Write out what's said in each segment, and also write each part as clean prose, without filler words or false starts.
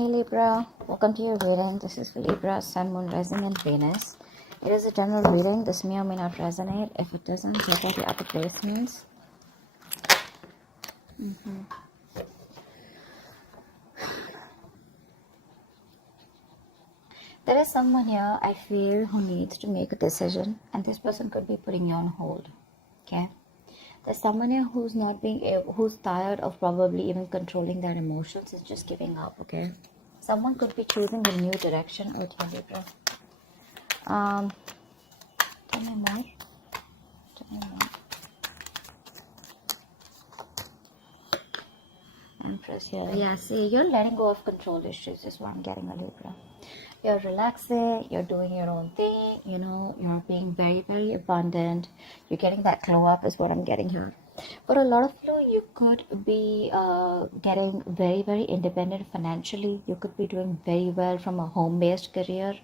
Hey Libra, welcome to your reading. This is for Libra, Sun, Moon, Rising, and Venus. It is a general reading. This may or may not resonate. If it doesn't, check out the other placements. There is someone here I feel who needs to make a decision, and this person could be putting you on hold. Okay? There's someone here who's not being able, who's tired of probably even controlling their emotions and just giving up. Okay? Someone could be choosing a new direction. Oh, dear Libra. Tell me more. Tell me more. Empress here. Yeah, see, you're letting go of control issues is what I'm getting, a Libra. You're relaxing, you're doing your own thing, you're being very, very abundant. You're getting that glow up is what I'm getting here. For a lot of you could be getting very, very independent financially. You could be doing very well from a home-based career,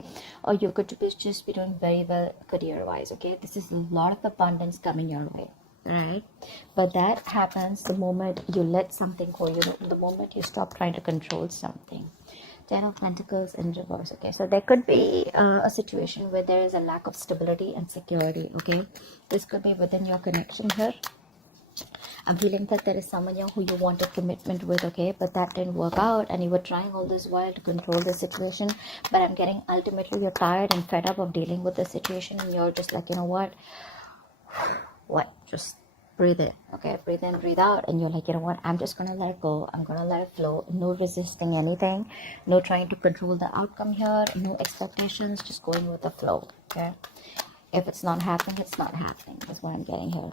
or you could just be doing very well career-wise, okay? This is a lot of abundance coming your way. Right, but that happens the moment you let something go, the moment you stop trying to control something. 10 of Pentacles in reverse. Okay, so there could be a situation where there is a lack of stability and security. Okay, this could be within your connection here. I'm feeling that there is someone here who you wanted commitment with, okay, but that didn't work out, and you were trying all this while to control the situation. But I'm getting ultimately you're tired and fed up of dealing with the situation, and you're just like, you know what, just breathe in, okay, breathe in, breathe out, and you're like, you know what, I'm just gonna let it go, I'm gonna let it flow. No resisting anything, no trying to control the outcome here, no expectations, just going with the flow. Okay, if it's not happening, it's not happening. That's what I'm getting here.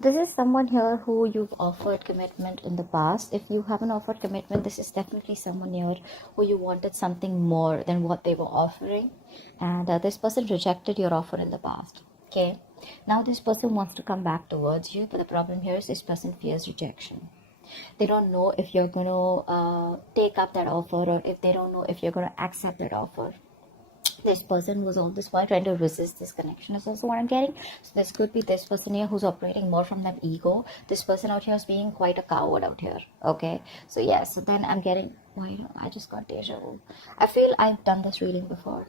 This is someone here who you've offered commitment in the past. If you haven't offered commitment, this is definitely someone here who you wanted something more than what they were offering. And this person rejected your offer in the past. Okay. Now this person wants to come back towards you. But the problem here is this person fears rejection. They don't know if you're going to take up that offer, or if they don't know if you're going to accept that offer. This person was all this while trying to resist this connection is also what I'm getting. So this could be this person here who's operating more from that ego. This person out here is being quite a coward out here. Okay, so yeah, so then I'm getting, I just got deja vu. I feel I've done this reading before.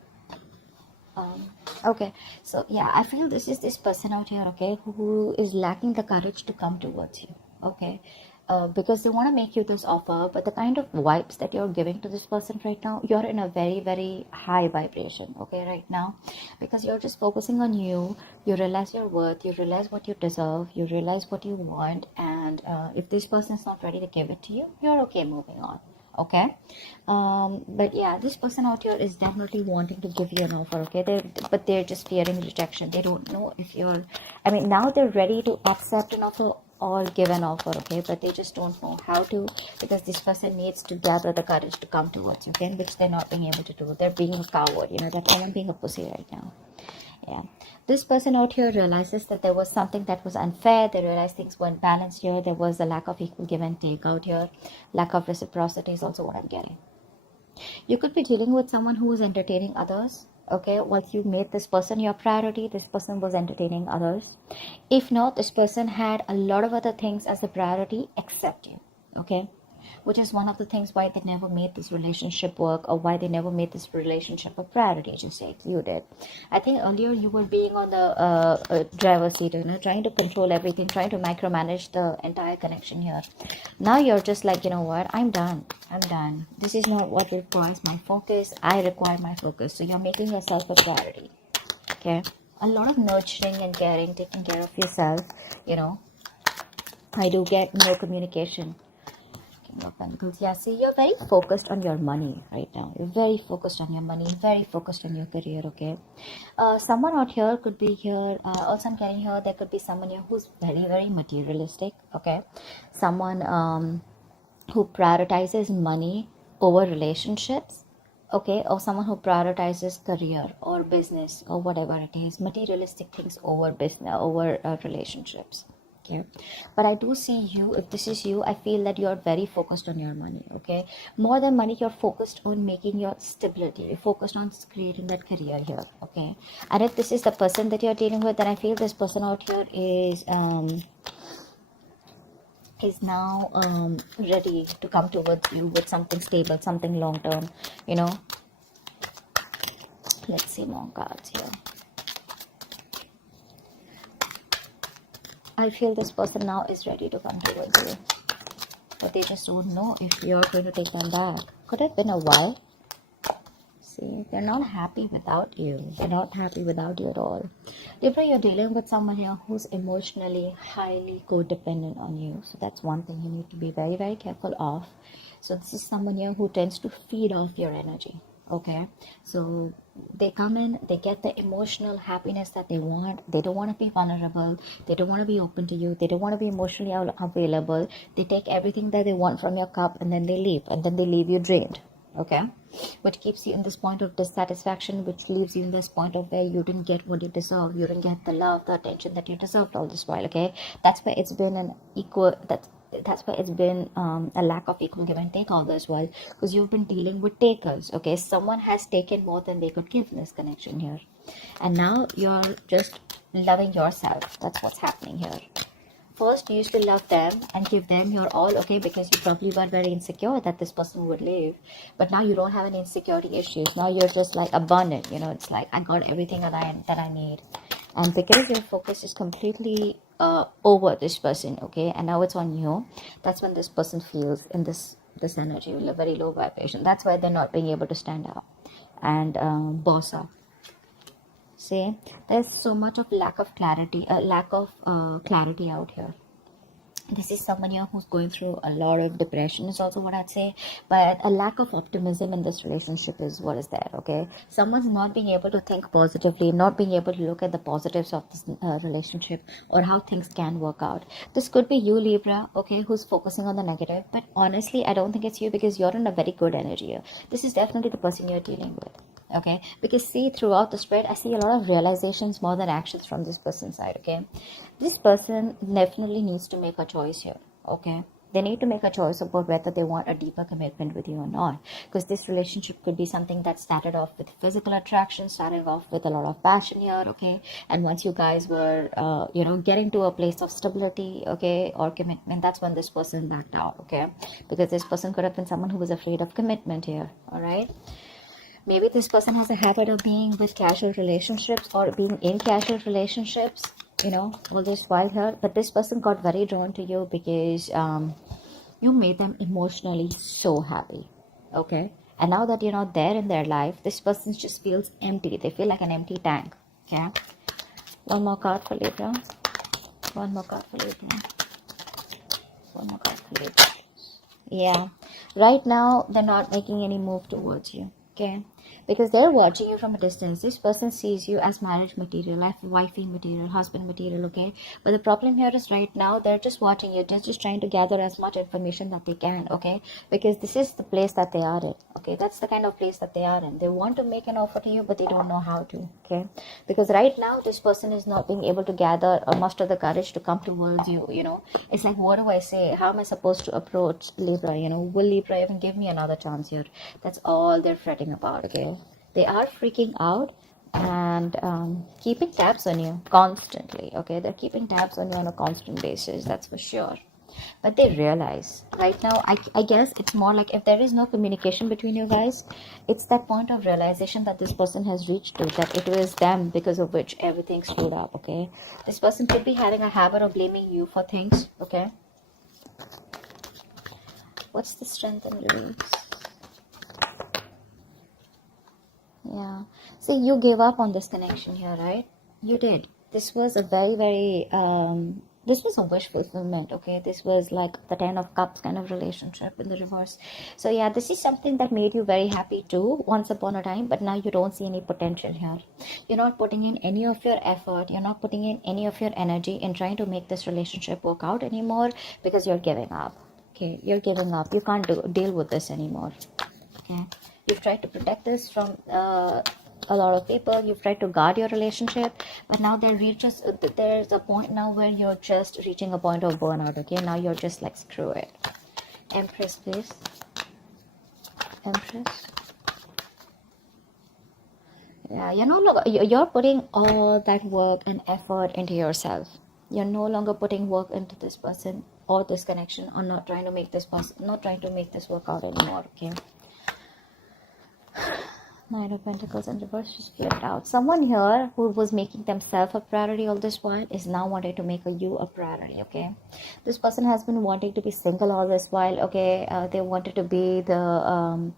Okay, so yeah, I feel this is this person out here, okay, who is lacking the courage to come towards you. Okay, because they want to make you this offer, but the kind of vibes that you're giving to this person right now, you're in a very, very high vibration, okay, right now, because you're just focusing on you. You realize your worth, you realize what you deserve, you realize what you want, and if this person is not ready to give it to you, you're okay moving on. Okay, but yeah, this person out here is definitely wanting to give you an offer. Okay, but they're just fearing rejection. They don't know if you're, now they're ready to accept an offer or give an offer, okay, but they just don't know how to, because this person needs to gather the courage to come towards you, okay, which they're not being able to do. They're being a coward, they're kind of being a pussy right now. Yeah, this person out here realizes that there was something that was unfair. They realized things weren't balanced here. There was a lack of equal give and take out here. Lack of reciprocity is also what I'm getting. You could be dealing with someone who is entertaining others. Okay, once you made this person your priority, this person was entertaining others. If not, this person had a lot of other things as a priority except you. Okay, which is one of the things why they never made this relationship work, or why they never made this relationship a priority, just like you did. I think earlier you were being on the driver's seat, trying to control everything, trying to micromanage the entire connection here. Now you're just like, you know what, I'm done. This is not what requires my focus. I require my focus. So you're making yourself a priority. Okay, a lot of nurturing and caring, taking care of yourself. I do get no communication. Of Pentacles. Yeah, see, you're very focused on your money right now. You're very focused on your money, very focused on your career, okay? Someone out here could be here. Also, I'm getting here, there could be someone here who's very, very materialistic, okay? Someone who prioritizes money over relationships, okay? Or someone who prioritizes career or business or whatever it is. Materialistic things over business, over relationships. Okay, but I do see you, if this is you, I feel that you're very focused on your money. Okay, more than money, you're focused on making your stability, you're focused on creating that career here. Okay, and if this is the person that you're dealing with, then I feel this person out here is now ready to come towards you with something stable, something long term, you know. Let's see more cards here. I feel this person now is ready to come towards you, but they just don't know if you're going to take them back. Could have been a while. See, they're not happy without you. They're not happy without you at all. Libra, you're dealing with someone here who's emotionally highly codependent on you. So that's one thing you need to be very, very careful of. So this is someone here who tends to feed off your energy. Okay, so they come in, they get the emotional happiness that they want. They don't want to be vulnerable, they don't want to be open to you, they don't want to be emotionally available. They take everything that they want from your cup and then they leave, and then they leave you drained. Okay, which keeps you in this point of dissatisfaction, which leaves you in this point of where you didn't get what you deserve, you didn't get the love, the attention that you deserved all this while. Okay, that's why it's been an equal, that's why it's been a lack of equal give and take all this while, because you've been dealing with takers. Okay, someone has taken more than they could give in this connection here, and now you're just loving yourself. That's what's happening here. First, you used to love them and give them your all, okay, because you probably were very insecure that this person would leave. But now you don't have any insecurity issues. Now you're just like abundant, you know. It's like, I got everything that I need. And because your focus is completely over this person, okay, and now it's on you, that's when this person feels in this energy, a very low vibration. That's why they're not being able to stand up and boss up. See, there's so much of lack of clarity out here. This is someone here who's going through a lot of depression is also what I'd say, but a lack of optimism in this relationship is what is there. Okay, someone's not being able to think positively, not being able to look at the positives of this relationship or how things can work out. This could be you, Libra, okay, who's focusing on the negative, but honestly I don't think it's you, because you're in a very good energy here. This is definitely the person you're dealing with. Okay, because see, throughout the spread I see a lot of realizations more than actions from this person's side. Okay, this person definitely needs to make a choice here. Okay, they need to make a choice about whether they want a deeper commitment with you or not, because this relationship could be something that started off with physical attraction, starting off with a lot of passion here. Okay, and once you guys were getting to a place of stability, okay, or commitment, that's when this person backed out. Okay, because this person could have been someone who was afraid of commitment here. All right, maybe this person has a habit of being with casual relationships or being in casual relationships, all this while here. But this person got very drawn to you because you made them emotionally so happy. Okay, and now that you're not there in their life, this person just feels empty. They feel like an empty tank. Okay, one more card for Libra. One more card for Libra. One more card for Libra. Yeah, right now they're not making any move towards you. Okay, because they're watching you from a distance. This person sees you as marriage material, wifey material, husband material. Okay, but the problem here is right now they're just watching you. They're just trying to gather as much information that they can. Okay, because this is the place that they are in. Okay, that's the kind of place that they are in. They want to make an offer to you, but they don't know how to. Okay, because right now this person is not being able to gather or muster the courage to come towards you. It's like, what do I say? How am I supposed to approach Libra? Will Libra even give me another chance here? That's all they're fretting about. Okay, they are freaking out and keeping tabs on you constantly. Okay, they're keeping tabs on you on a constant basis, that's for sure. But they realize right now, I guess it's more like, if there is no communication between you guys, it's that point of realization that this person has reached to, that it was them because of which everything screwed up. Okay, this person could be having a habit of blaming you for things. Okay, what's the strength and release? Yeah, see, you gave up on this connection here, right? You did. This was a very, very this was a wish fulfillment. Okay, this was like the 10 of cups kind of relationship in the reverse. So yeah, this is something that made you very happy too once upon a time, but now you don't see any potential here. You're not putting in any of your effort, you're not putting in any of your energy in trying to make this relationship work out anymore, because you're giving up. Okay, you're giving up. You can't deal with this anymore. Okay, you've tried to protect this from a lot of people. You've tried to guard your relationship, but now there's a point now where you're just reaching a point of burnout. Okay, now you're just like, screw it. Empress, please. Empress. Yeah, you're no longer, you're putting all that work and effort into yourself. You're no longer putting work into this person or this connection, or not trying to make this work out anymore. Okay. Nine of Pentacles in reverse just flipped out. Someone here who was making themselves a priority all this while is now wanting to make you a priority. Okay, this person has been wanting to be single all this while. Okay, they wanted to be the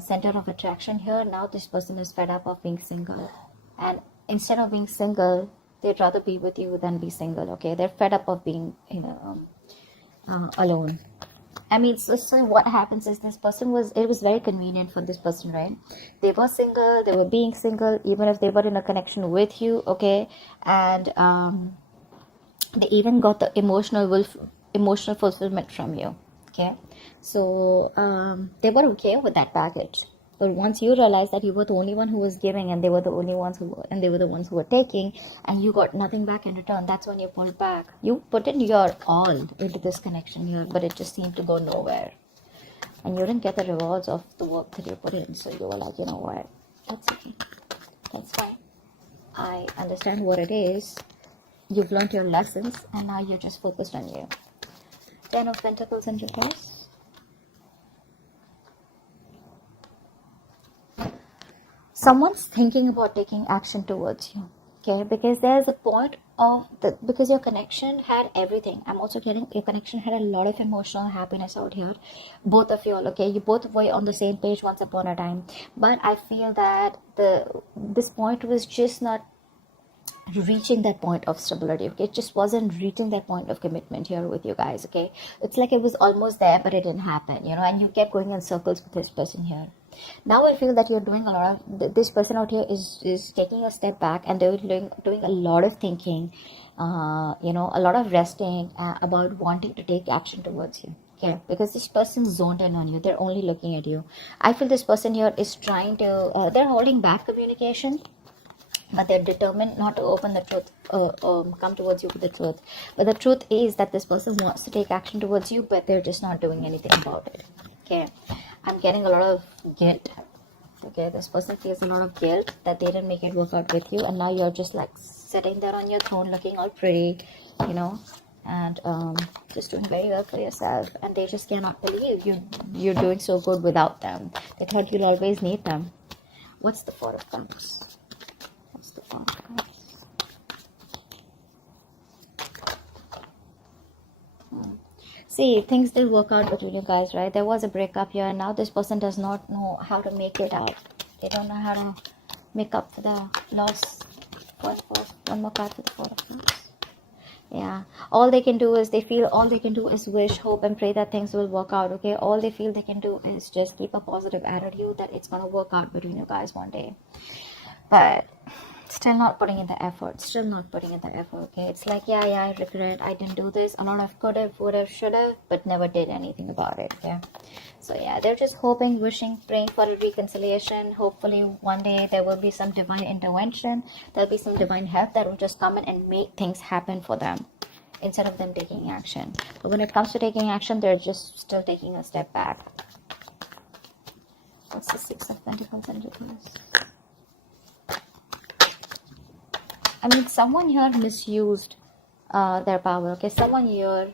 center of attraction here. Now this person is fed up of being single, and instead of being single, they'd rather be with you than be single. Okay, they're fed up of being alone. I mean, so what happens is, this person it was very convenient for this person, right? They were single, they were being single, even if they were in a connection with you, okay? And they even got the emotional fulfillment from you, okay? So they were okay with that package. But once you realize that you were the only one who was giving, and they were the ones who were taking, and you got nothing back in return, that's when you pulled back. You put in your all into this connection here, but it just seemed to go nowhere. And you didn't get the rewards of the work that you put in. So you were like, you know what? That's okay. That's fine. I understand what it is. You've learned your lessons, and now you're just focused on you. 10 of Pentacles in reverse. Someone's thinking about taking action towards you, okay? Because there's a point of because your connection had everything. I'm also getting your connection had a lot of emotional happiness out here. Both of you all, okay? You both were on the same page once upon a time. But I feel that this point was just not reaching that point of stability, okay? It just wasn't reaching that point of commitment here with you guys, okay? It's like it was almost there, but it didn't happen, and you kept going in circles with this person here. Now I feel that you're doing a lot of, this person out here is taking a step back, and they're doing a lot of thinking, a lot of resting about wanting to take action towards you. Okay, because this person's zoned in on you. They're only looking at you. I feel this person here is trying to, they're holding back communication, but they're determined not to open the truth, come towards you with the truth. But the truth is that this person wants to take action towards you, but they're just not doing anything about it. Okay, I'm getting a lot of guilt. Okay, this person feels a lot of guilt that they didn't make it work out with you, and now you're just like sitting there on your throne looking all pretty, and just doing very well for yourself, and they just cannot believe you're doing so good without them. They thought you'll always need them. What's the Four of Cups? What's the Four of Cups? See, things did work out between you guys, right? There was a breakup here, and now this person does not know how to make it out. They don't know how to make up for the loss. One more card for the Four of Cups. Yeah, all they can do is wish, hope, and pray that things will work out, okay? All they feel they can do is just keep a positive attitude that it's gonna work out between you guys one day. But still not putting in the effort, okay? It's like, yeah, I regret, I didn't do this. A lot of could have, would have, should have, but never did anything about it, yeah? So yeah, they're just hoping, wishing, praying for a reconciliation. Hopefully one day there will be some divine intervention. There'll be some divine help that will just come in and make things happen for them, instead of them taking action. But when it comes to taking action, they're just still taking a step back. What's the Six of Pentacles in reverse? I mean, someone here misused their power, okay? Someone here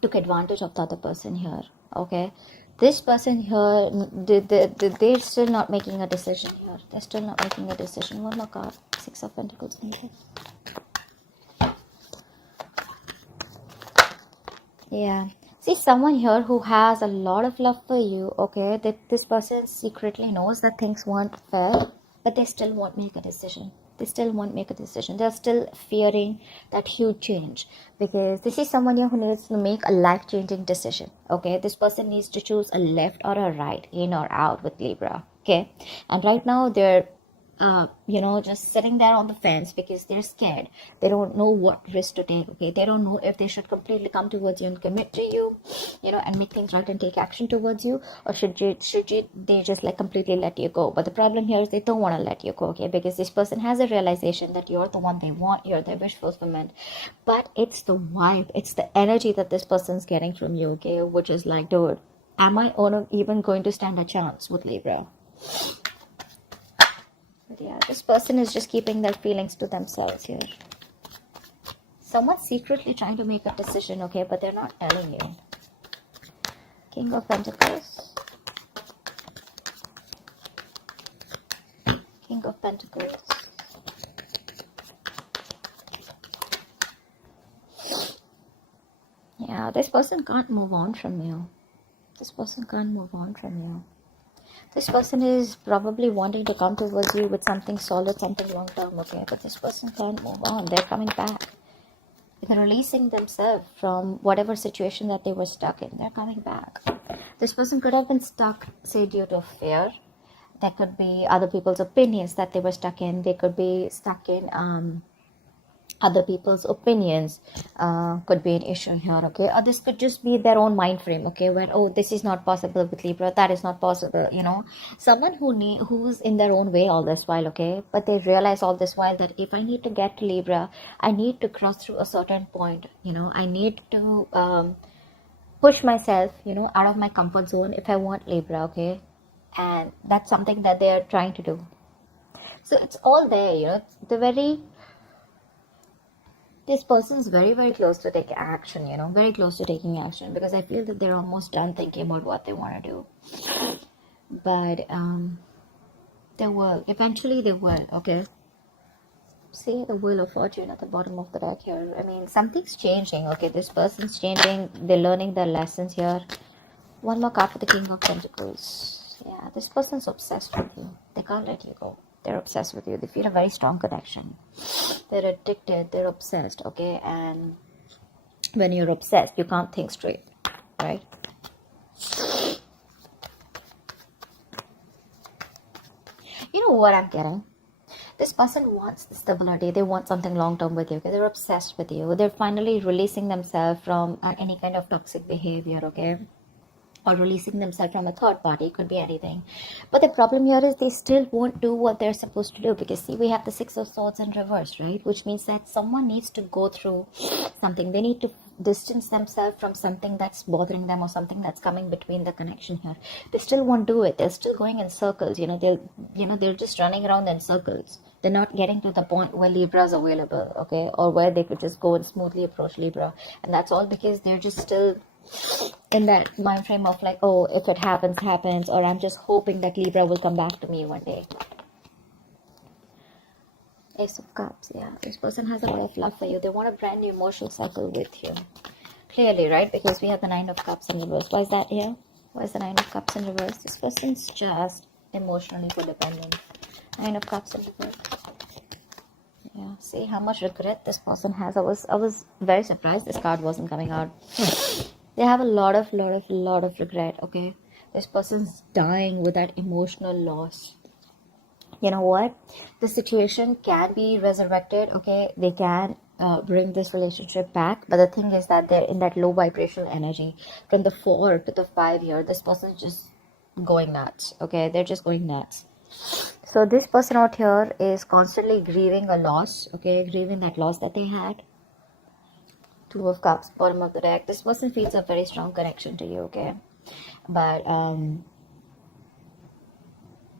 took advantage of the other person here, okay? This person here, they're still not making a decision here. They're still not making a decision. One more card. Six of Pentacles. Yeah. See, someone here who has a lot of love for you, okay? That this person secretly knows that things weren't fair, but they still won't make a decision. They're still fearing that huge change, because this is someone here who needs to make a life-changing decision, okay? This person needs to choose a left or a right, in or out with Libra, okay? And right now they're just sitting there on the fence because they're scared. They don't know what risk to take. Okay, they don't know if they should completely come towards you and commit to you, and make things right and take action towards you, or they just like completely let you go. But the problem here is they don't want to let you go. Okay, because this person has a realization that you're the one they want, you're their wish fulfillment. But it's the vibe, it's the energy that this person's getting from you. Okay, which is like, dude, am I even going to stand a chance with Libra? But yeah, this person is just keeping their feelings to themselves here. Someone's secretly trying to make a decision, okay, but they're not telling you. King of Pentacles. King of Pentacles. Yeah, this person can't move on from you. This person can't move on from you. This person is probably wanting to come towards you with something solid, something long term, okay? But this person can't move on. They're coming back. They're releasing themselves from whatever situation that they were stuck in. They're coming back. This person could have been stuck, say, due to fear. There could be other people's opinions that they were stuck in. They could be stuck in other people's opinions, could be an issue here, okay? Or this could just be their own mind frame, okay, where, oh, this is not possible with Libra, that is not possible, someone who's in their own way all this while, okay, but they realize all this while that if I need to get to Libra, I need to cross through a certain point, I need to push myself, out of my comfort zone if I want Libra, okay? And that's something that they are trying to do. So it's all there, this person is very, very close to take action, very close to taking action, because I feel that they're almost done thinking about what they want to do. But eventually they will, okay? See the Wheel of Fortune at the bottom of the deck here. I mean, something's changing, okay? This person's changing. They're learning their lessons here. One more card for the King of Pentacles. Yeah, this person's obsessed with you. They can't let you go. They're obsessed with you. They feel a very strong connection. They're addicted. They're obsessed, okay? And when you're obsessed, you can't think straight, right? You know what I'm getting? This person wants the stability. They want something long-term with you, okay? They're obsessed with you. They're finally releasing themselves from any kind of toxic behavior, okay? Or releasing themselves from a third party. It could be anything. But the problem here is they still won't do what they're supposed to do, because see, we have the Six of Swords in reverse, right? Which means that someone needs to go through something. They need to distance themselves from something that's bothering them, or something that's coming between the connection here. They still won't do it. They're still going in circles. They're just running around in circles. They're not getting to the point where Libra is available, okay? Or where they could just go and smoothly approach Libra. And that's all because they're just still in that mind frame of like, oh, if it happens, or I'm just hoping that Libra will come back to me one day. Ace of Cups, yeah. This person has a lot of love for you. They want a brand new emotional cycle with you. Clearly, right? Because we have the Nine of Cups in reverse. Why is that here? Why is the Nine of Cups in reverse? This person's just emotionally codependent. Nine of Cups in reverse. Yeah, see how much regret this person has. I was very surprised this card wasn't coming out. They have a lot of regret, okay? This person's dying with that emotional loss. You know what? The situation can be resurrected, okay? They can bring this relationship back. But the thing is that they're in that low vibrational energy. From the 4 to the 5 here, this person's just going nuts, okay? They're just going nuts. So this person out here is constantly grieving a loss, okay? Grieving that loss that they had. Two of Cups, bottom of the deck. This person feels a very strong connection to you, okay? But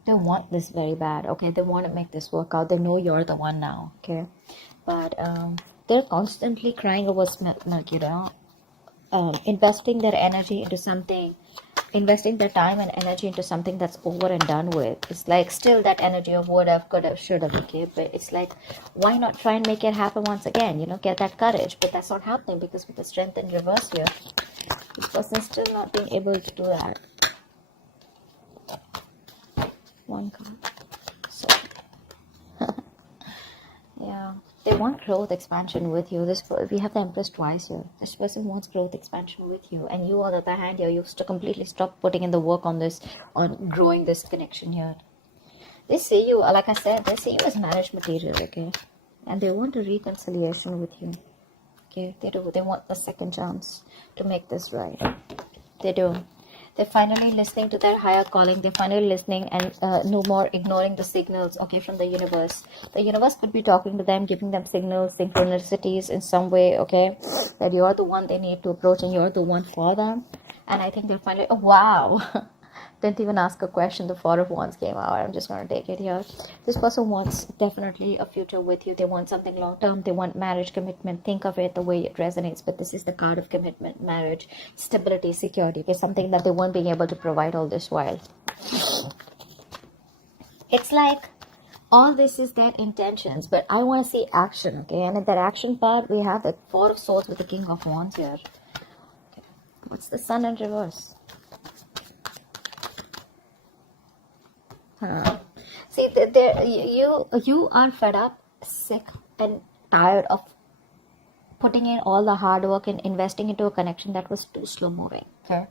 they want this very bad, okay? They want to make this work out. They know you're the one now, okay? But they're constantly crying over milk, investing their energy into something, investing their time and energy into something that's over and done with. It's like still that energy of would have, could have, should have, okay? But it's like, why not try and make it happen once again, get that courage? But that's not happening, because with the Strength in reverse here, this person's still not being able to do that. One card. So yeah, they want growth expansion with you. We have the Empress twice here. This person wants growth expansion with you, and you on the other hand here, you have to completely stop putting in the work on growing this connection here. They see you, like I said, they see you as marriage material, okay? And they want a reconciliation with you, okay? They do. They want the second chance to make this right. They do. They're finally listening to their higher calling. They're finally listening and no more ignoring the signals, okay, from the universe. The universe could be talking to them, giving them signals, synchronicities in some way, okay, that you're the one they need to approach and you're the one for them. And I think they're finally, oh, wow. Didn't even ask a question. The Four of Wands came out. I'm just going to take it here. This person wants definitely a future with you. They want something long term. They want marriage, commitment. Think of it the way it resonates. But this is the card of commitment, marriage, stability, security. Okay, something that they weren't being able to provide all this while. It's like all this is their intentions, but I want to see action. Okay, and in that action part, we have the Four of Swords with the King of Wands here. Okay. What's the Sun in reverse? See, you are fed up, sick, and tired of putting in all the hard work and investing into a connection that was too slow moving. Okay,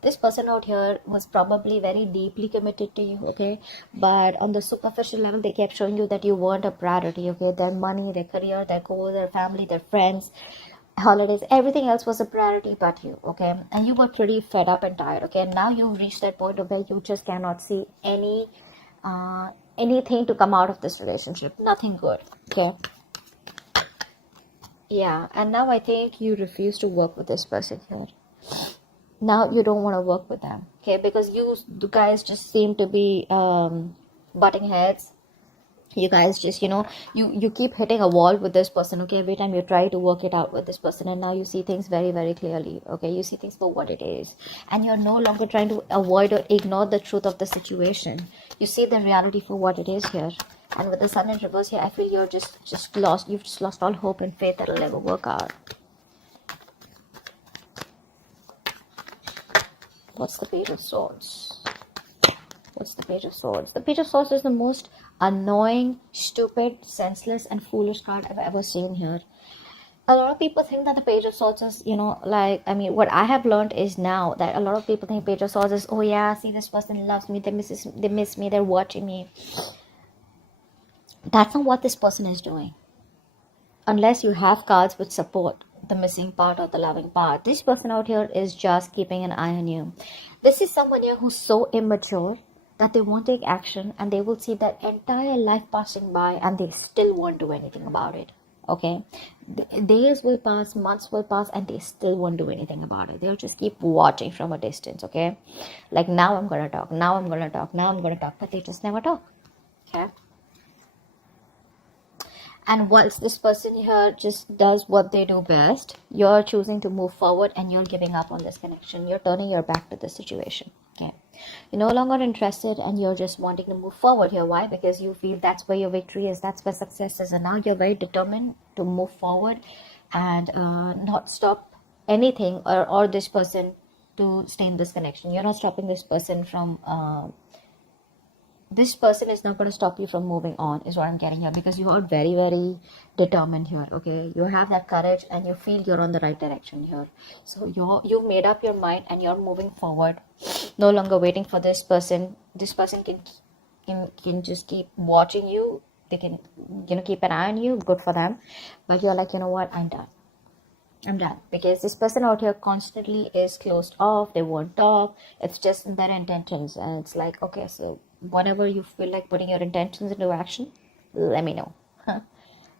this person out here was probably very deeply committed to you. Okay, but on the superficial level, they kept showing you that you weren't a priority. Okay, their money, their career, their goals, their family, their friends, holidays, everything else was a priority but you. Okay, and you were pretty fed up and tired. Okay, and now you've reached that point where you just cannot see anything to come out of this relationship. Nothing good. Okay, yeah, and now I think you refuse to work with this person here. Now you don't want to work with them, okay, because you guys just seem to be butting heads. You guys just, you keep hitting a wall with this person, okay, every time you try to work it out with this person, and now you see things very, very clearly. Okay, you see things for what it is, and you're no longer trying to avoid or ignore the truth of the situation. You see the reality for what it is here. And with the Sun in reverse here, I feel you're just lost. You've just lost all hope and faith that it'll never work out. What's the Page of Swords? What's the Page of Swords? The Page of Swords is the most annoying, stupid, senseless, and foolish card I've ever seen here. A lot of people think that the Page of Swords is, what I have learned is now that a lot of people think Page of Swords is, oh yeah, see, this person loves me, they miss me, they're watching me. That's not what this person is doing. Unless you have cards which support the missing part or the loving part. This person out here is just keeping an eye on you. This is someone here who's so immature that they won't take action, and they will see that entire life passing by and they still won't do anything about it. Okay, days will pass, months will pass, and they still won't do anything about it. They'll just keep watching from a distance. Okay, like, now I'm gonna talk, now I'm gonna talk, now I'm gonna talk, but they just never talk. Okay, and once this person here just does what they do best, you're choosing to move forward and you're giving up on this connection. You're turning your back to the situation. Okay, you're no longer interested and you're just wanting to move forward here. Why? Because you feel that's where your victory is, that's where success is, and now you're very determined to move forward and not stop anything or this person to stay in this connection. You're not stopping this person from this person is not going to stop you from moving on, is what I'm getting here, because you are very, very determined here. Okay, you have that courage and you feel you're on the right direction here. So you've made up your mind and you're moving forward, no longer waiting for this person. This person can just keep watching you. They can keep an eye on you. Good for them. But you're like, you know what, I'm done, because this person out here constantly is closed off. They won't talk. It's just in their intentions, and it's like, okay, so whenever you feel like putting your intentions into action, let me know.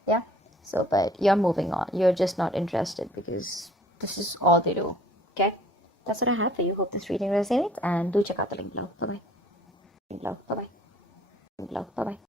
Yeah, so, but you're moving on. You're just not interested because this is all they do. Okay, that's what I have for you. Hope this reading resonates, and do check out the link below. Bye bye. Link below. Bye bye. Link below. Bye bye.